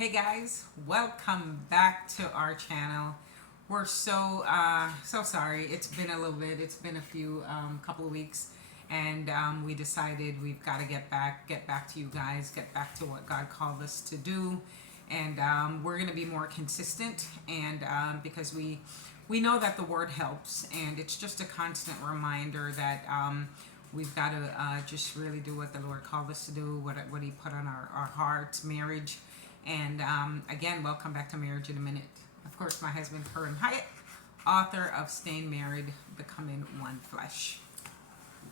Hey guys, welcome back to our channel. We're so sorry. It's been a little bit. It's been a few couple of weeks, and we decided we've got to get back to you guys, get back to what God called us to do, and we're gonna be more consistent. And because we know that the Word helps, and it's just a constant reminder that. We've got to just really do what the Lord called us to do, what He put on our hearts, marriage. And again, welcome back to Marriage in a Minute. Of course, my husband, Karim Hyatt, author of Staying Married, Becoming One Flesh.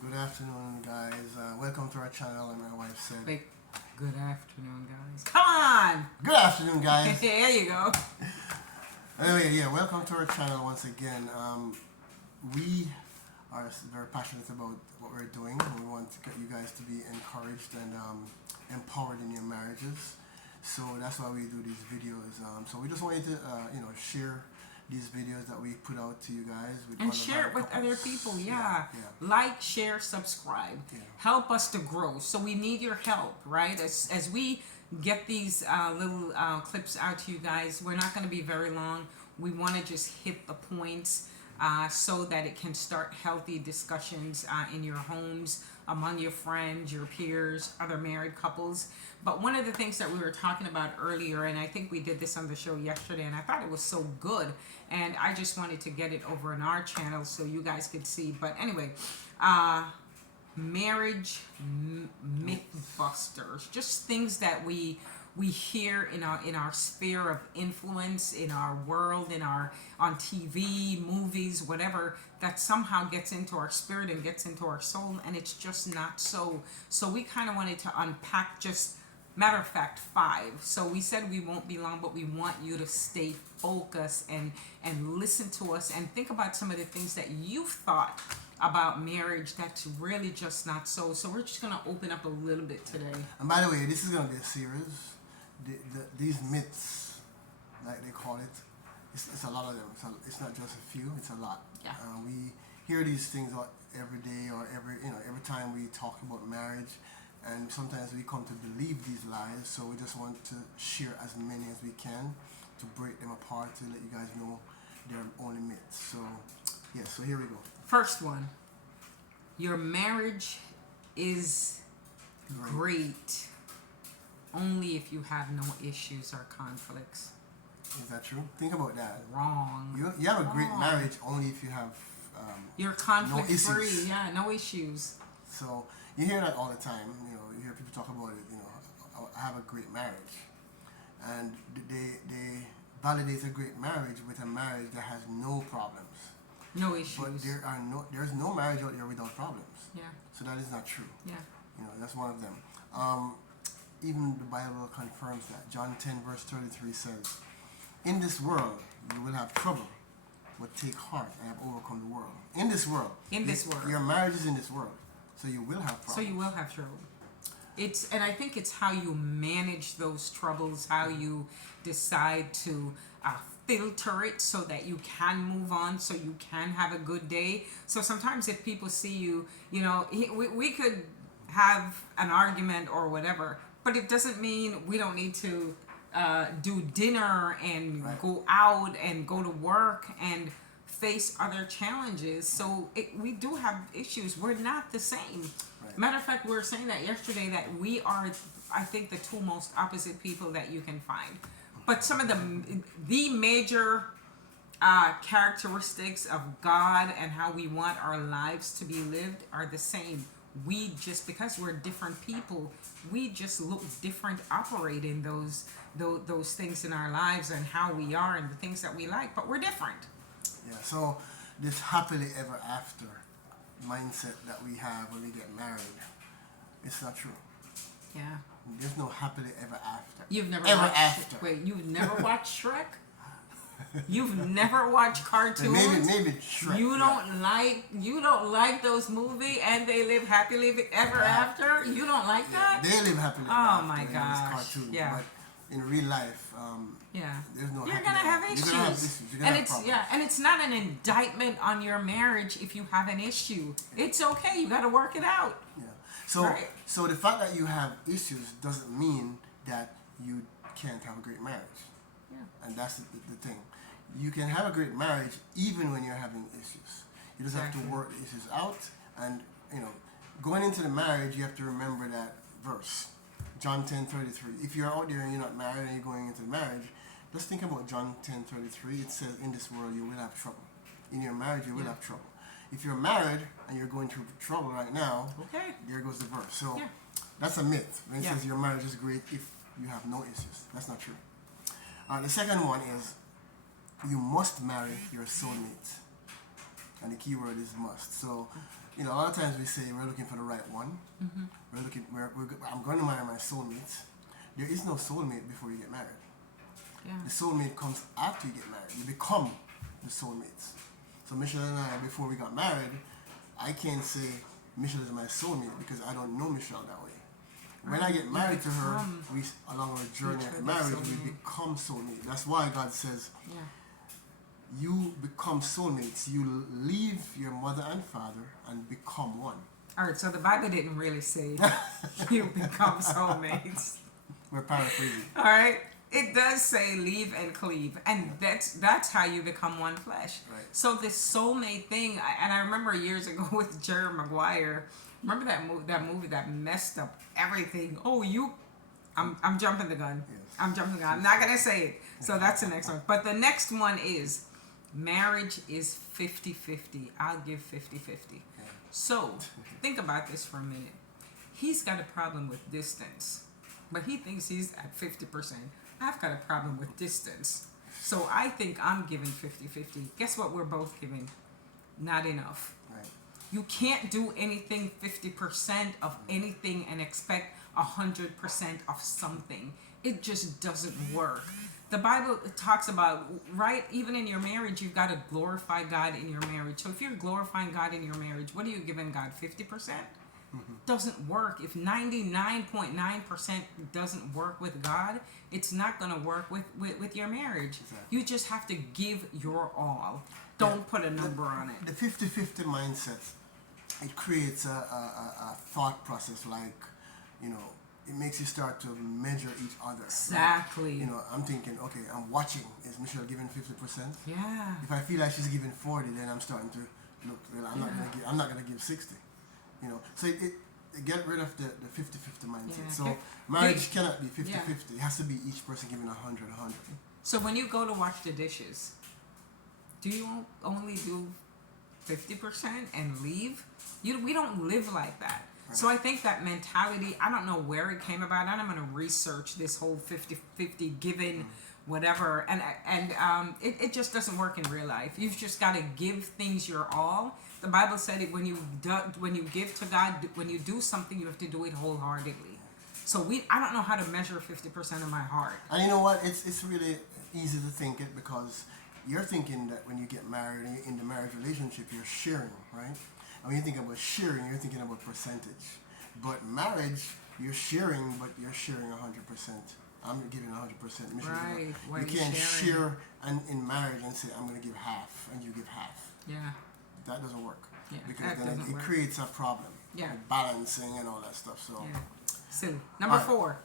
Good afternoon, guys. Welcome to our channel, and my wife said... Wait, good afternoon, guys. Come on! Good afternoon, guys. There you go. Anyway, yeah, welcome to our channel once again. We are very passionate about what we're doing. We want to get you guys to be encouraged and empowered in your marriages. So that's why we do these videos. So we just wanted to, share these videos that we put out to you guys. And share it with other people, yeah. Yeah. Like, share, subscribe. Yeah. Help us to grow. So we need your help, right? As we get these little clips out to you guys, we're not going to be very long. We want to just hit the points so that it can start healthy discussions in your homes, among your friends, your peers, other married couples. But one of the things that we were talking about earlier, and I think we did this on the show yesterday, and I thought it was so good, and I just wanted to get it over on our channel so you guys could see. But anyway, marriage myth busters, just things that we hear in our sphere of influence, in our world, on TV, movies, whatever, that somehow gets into our spirit and gets into our soul, and it's just not so. So we kind of wanted to unpack, just matter of fact, 5. So we said we won't be long, but we want you to stay focused and listen to us and think about some of the things that you've thought about marriage that's really just not so. So we're just going to open up a little bit today. And by the way, this is going to be a series. These myths, like they call it, it's a lot of them. It's not just a few, it's a lot. Yeah. We hear these things every day or every time we talk about marriage, and sometimes we come to believe these lies. So we just want to share as many as we can to break them apart, to let you guys know they're only myths. So yeah, so here we go. First one, your marriage is great only if you have no issues or conflicts. Is that true? Think about that. Wrong. You have a great marriage only if you have you're conflict no free. issues. Yeah, no issues. So you hear that all the time. You hear people talk about it. I have a great marriage, and they validate a great marriage with a marriage that has no problems. No issues. But there's no marriage out there without problems. Yeah. So that is not true. Yeah. That's one of them. Even the Bible confirms that. John 10 verse 33 says, "In this world you will have trouble, but take heart, I have overcome the world." In this world. In this world. Your marriage is in this world, so you will have problems. So you will have trouble. And I think it's how you manage those troubles, how you decide to filter it so that you can move on, so you can have a good day. So sometimes if people see you, we could have an argument or whatever, but it doesn't mean we don't need to do dinner and go out and go to work and face other challenges. So we do have issues. We're not the same. Right. Matter of fact, we were saying that yesterday, that we are, I think, the two most opposite people that you can find. But some of the major characteristics of God and how we want our lives to be lived are the same. We just, because we're different people, we just look different, operate in those things in our lives and how we are and the things that we like, but we're different. Yeah, so this happily ever after mindset that we have when we get married, it's not true. Yeah. There's no happily ever after. You've never ever watched, after. Wait, you've never watched Shrek? You've never watched cartoons? Maybe Shrek. You don't like those movies, and they live happily ever after? You don't like that? They live happily ever Oh after my in these gosh. cartoons, Yeah. but in real life, Yeah. there's no You're happily gonna have ever. issues. You're gonna have issues. You're gonna And have it's problems. and it's not an indictment on your marriage if you have an issue. It's okay. You got to work it out. Yeah. So Right. so the fact that you have issues doesn't mean that you can't have a great marriage. Yeah. And that's the thing. You can have a great marriage even when you're having issues. You just have to Exactly. work the issues out. And, going into the marriage, you have to remember that verse. John 10:33. If you're out there and you're not married and you're going into marriage, just think about John 10:33. It says, in this world you will have trouble. In your marriage you will have trouble. If you're married and you're going through trouble right now, Okay. there goes the verse. So Yeah. that's a myth. When it Yeah. says your marriage is great if you have no issues. That's not true. The second one is you must marry your soulmate. And the key word is must. So, a lot of times we say we're looking for the right one. I'm going to marry my soulmate. There is no soulmate before you get married. Yeah. The soulmate comes after you get married. You become the soulmates. So Michelle and I, before we got married, I can't say Michelle is my soulmate because I don't know Michelle that way. When I get married to her, we along our journey of marriage, we become soulmates. That's why God says, Yeah. you become soulmates. You leave your mother and father and become one. All right. So the Bible didn't really say you become soulmates. We're paraphrasing. All right. It does say leave and cleave, and that's how you become one flesh. Right. So this soulmate thing, and I remember years ago with Jerry Maguire. Remember that movie that messed up everything. Oh, I'm jumping the gun. Yes. I'm jumping the gun. I'm not gonna say it. So that's the next one. But the next one is marriage is 50-50. I'll give 50-50. Yeah. So think about this for a minute. He's got a problem with distance, but he thinks he's at 50%. I've got a problem with distance. So I think I'm giving 50-50. Guess what we're both giving? Not enough. Right. You can't do anything 50% of anything and expect 100% of something. It just doesn't work. The Bible talks about, right, even in your marriage, you've got to glorify God in your marriage. So if you're glorifying God in your marriage, what are you giving God? 50%? Doesn't work. If 99.9% doesn't work with God, it's not going to work with your marriage. Exactly. You just have to give your all. Don't put a number on it. The 50-50 mindset, it creates a thought process like, it makes you start to measure each other. Exactly. I'm thinking, okay, I'm watching. Is Michelle giving 50%? Yeah. If I feel like she's giving 40, then I'm starting to look. Well, I'm not gonna give 60. So it get rid of the 50-50 mindset. Yeah. So marriage cannot be 50-50. It has to be each person giving 100. So when you go to wash the dishes, do you only do 50% and leave? We don't live like that. Right. So I think that mentality, I don't know where it came about. I'm going to research this whole 50-50 given whatever. And it just doesn't work in real life. You've just got to give things your all. The Bible said it when you give to God, when you do something, you have to do it wholeheartedly. So I don't know how to measure 50% of my heart. And you know what? It's really easy to think it because you're thinking that when you get married and you're in the marriage relationship, you're sharing, right? And when you think about sharing, you're thinking about percentage. But marriage, you're sharing, but you're sharing 100%. I'm giving 100%. Right. You can't share in marriage and say, I'm going to give half, and you give half. Yeah. That doesn't work. Yeah, because then it creates a problem. Yeah. Like balancing and all that stuff. So. Yeah. Silly. Number 4.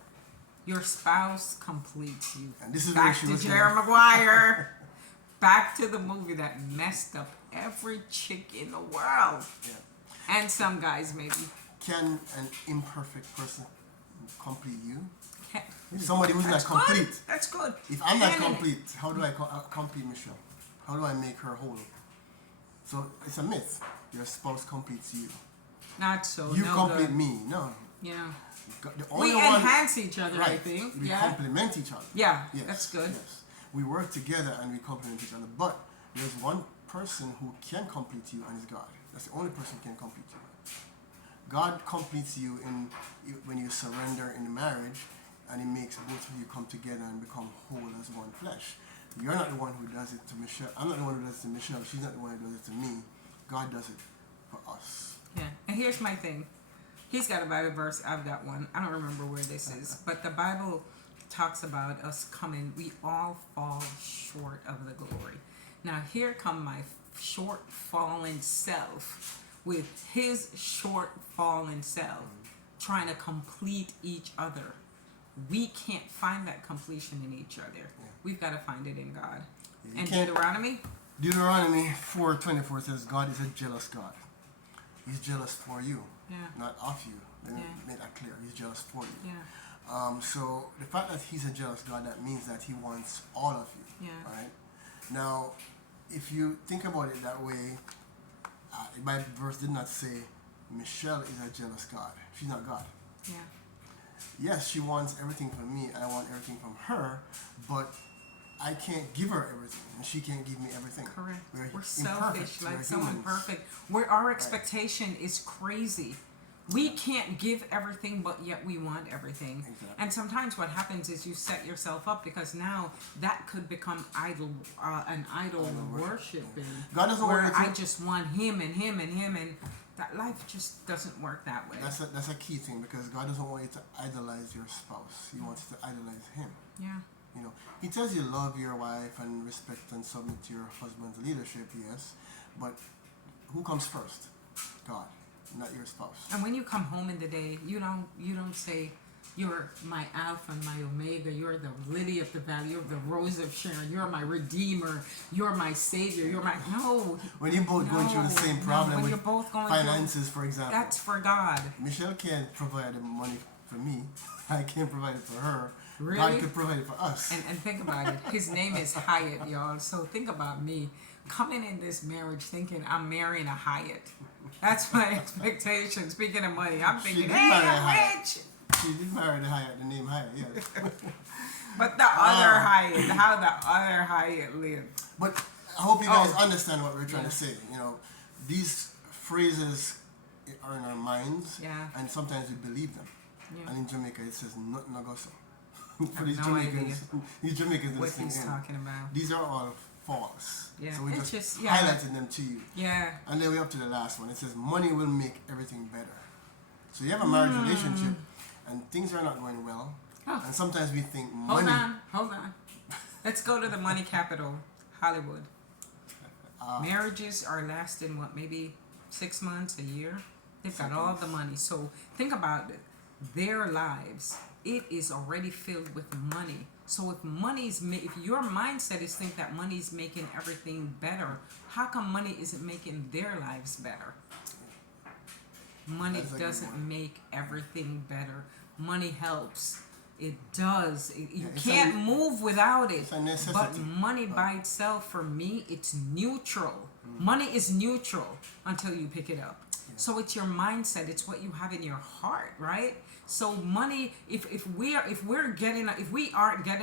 Your spouse completes you. And this is back where to Jerry Maguire. Back to the movie that messed up every chick in the world. Yeah. And some guys maybe. Can an imperfect person complete you? If somebody who's not complete. Good. That's good. If I'm not complete, how do I complete Michelle? How do I make her whole? So it's a myth. Your spouse completes you. Not so. You complete me. No. Yeah. We enhance each other, right. I think. We complement each other. Yeah, yes. That's good. Yes. We work together and we complement each other. But there's one person who can complete you, and it's God. That's the only person who can complete you. God completes you when you surrender in marriage, and He makes both of you come together and become whole as one flesh. You're not the one who does it to Michelle. I'm not the one who does it to Michelle. She's not the one who does it to me. God does it for us. Yeah. And here's my thing. He's got a Bible verse. I've got one. I don't remember where this is. But the Bible talks about us coming. We all fall short of the glory. Now here come my short fallen self with his short fallen self trying to complete each other. we can't find that completion in each other. Yeah. We've got to find it in God. You And can't- Deuteronomy? Deuteronomy 4:24 says, God is a jealous God. He's jealous for you, Yeah. not of you. Let me Yeah. make that clear. He's jealous for you. Yeah. So the fact that he's a jealous God, that means that he wants all of you. Yeah. Right? Now, if you think about it that way, my verse did not say Michelle is a jealous God. She's not God. Yeah. Yes, she wants everything from me. I want everything from her, but I can't give her everything, and she can't give me everything. Correct. We're imperfect. selfish, We're like someone humans. perfect. Where our expectation is crazy. We can't give everything, but yet we want everything. Exactly. And sometimes what happens is you set yourself up, because now that could become an idol worshiping. God doesn't where want you to- I just want him and him and him, and that life just doesn't work that way. That's a key thing, because God doesn't want you to idolize your spouse. He wants you to idolize him. Yeah. You know, he tells you love your wife and respect and submit to your husband's leadership, yes, but who comes first? God, not your spouse. And when you come home in the day, you don't say, you're my Alpha and my Omega, you're the lily of the valley, you're the rose of Sharon, you're my Redeemer, you're my Savior, you're my... No. When you're both going through the same problem when with you're both going finances, for example. that's for God. Michelle can't provide the money for me. I can't provide it for her. Really? God could provide it for us. And think about it. His name is Hyatt, y'all. So think about me coming in this marriage thinking I'm marrying a Hyatt. That's my expectation. Speaking of money, I'm She thinking, did hey, marry a I'm Hyatt. rich. She did marry the name Hyatt, yes. But the other Hyatt, how the other Hyatt lived. But I hope you guys Oh. understand what we're trying Yeah. to say. You know, these phrases are in our minds, Yeah. and sometimes we believe them. Yeah. And in Jamaica, it says "not nagoso." For have these no Jamaicans, these Jamaicans What listening he's in, talking about. these are all false. Yeah. So we It's just just- yeah. highlighted them to you. Yeah. And then we're up to the last one. It says money will make everything better. So you have a marriage relationship, and things are not going well. Oh. And sometimes we think Hold money. on. Let's go to the money capital, Hollywood. Marriages are lasting, what, maybe 6 months, a year? They've got all the money. So think about it. Their lives, it is already filled with money. So if your mindset is think that money is making everything better, how come money isn't making their lives better? Money That's a good doesn't one. make everything better. Money helps. It does. You Yeah, it's can't a- move without it. it's a necessity. But money by itself, for me, it's neutral. Money is neutral until you pick it up. So it's your mindset. It's what you have in your heart, right? So money, if we aren't getting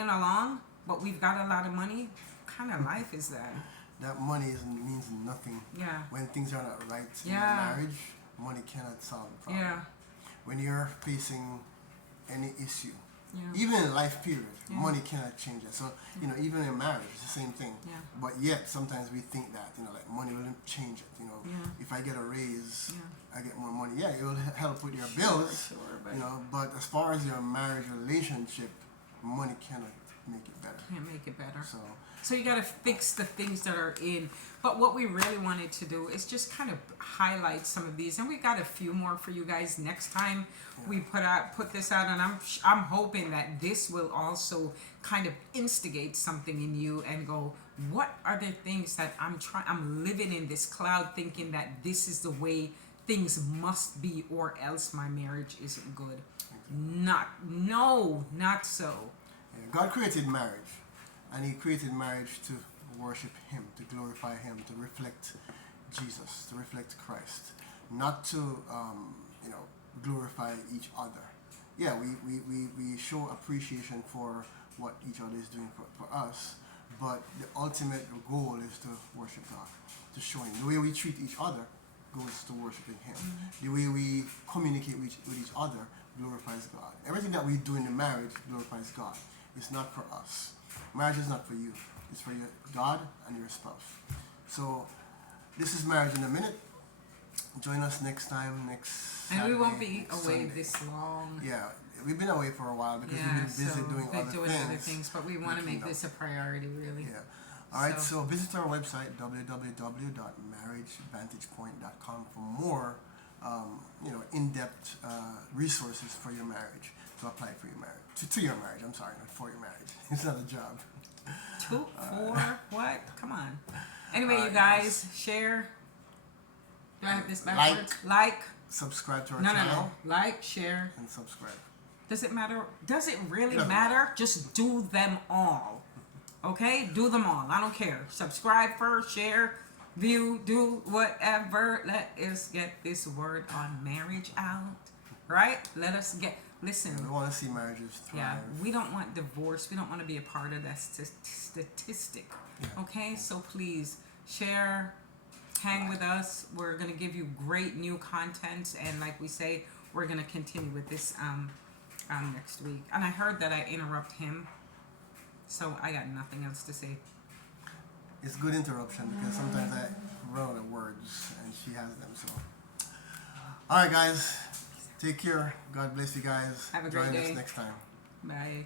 along, but we've got a lot of money, what kind of life is that? That money means nothing. Yeah. When things are not right in Yeah. your marriage, money cannot solve the problem. Yeah. When you're facing any issue, Yeah. even in life period, Yeah. money cannot change it. So, you know, even in marriage, it's the same thing. Yeah. But yet, sometimes we think that, you know, like money will change it. You know, Yeah. if I get a raise, Yeah. I get more money. Yeah, it will help with your bills. Sure, but You know, but as far as your marriage relationship, money cannot make it better. can't make it better. So, You got to fix the things that are in. But what we really wanted to do is just kind of highlight some of these, and we got a few more for you guys next time we put this out. And I'm hoping that this will also kind of instigate something in you and go, what are the things that I'm living in this cloud, thinking that this is the way things must be, or else my marriage isn't good. Not so. yeah, God created marriage, and He created marriage to worship Him, to glorify Him, to reflect Jesus, to reflect Christ, not to glorify each other. Yeah, we show appreciation for what each other is doing for us, but the ultimate goal is to worship God, to show Him. The way we treat each other goes to worshiping Him. The way we communicate with each other glorifies God. Everything that we do in the marriage glorifies God. It's not for us. Marriage is not for you. It's for your God and your spouse. So this is Marriage in a Minute. Join us next time, next And we won't Saturday, be next away Sunday. this long. Yeah, we've been away for a while because we've been busy doing other things. But we want to make this a priority, really. Yeah. All right, So- so visit our website, www.marriagevantagepoint.com for more, in-depth resources for your marriage. to apply for your marriage. To your marriage, I'm sorry, not for your marriage. It's not a job. 2, 4, what? Come on. Anyway, you Alright, guys, share. Do I have this backwards? Like. Subscribe to our No. channel. Like, share. And subscribe. Does it matter? Does it really Doesn't matter? Just do them all. Okay? Do them all. I don't care. Subscribe first, share, view, do whatever. Let us get this word on marriage out. Right? Let us get. Listen. We want to see marriages thrive. Yeah, we don't want divorce. We don't want to be a part of that statistic. Yeah. Okay? So please share, hang with us. We're going to give you great new content. And like we say, we're going to continue with this next week. And I heard that I interrupt him. So I got nothing else to say. It's good interruption because sometimes I run out of words and she has them. So, all right, guys, take care. God bless you guys. Have a great Join day. us next time. Bye.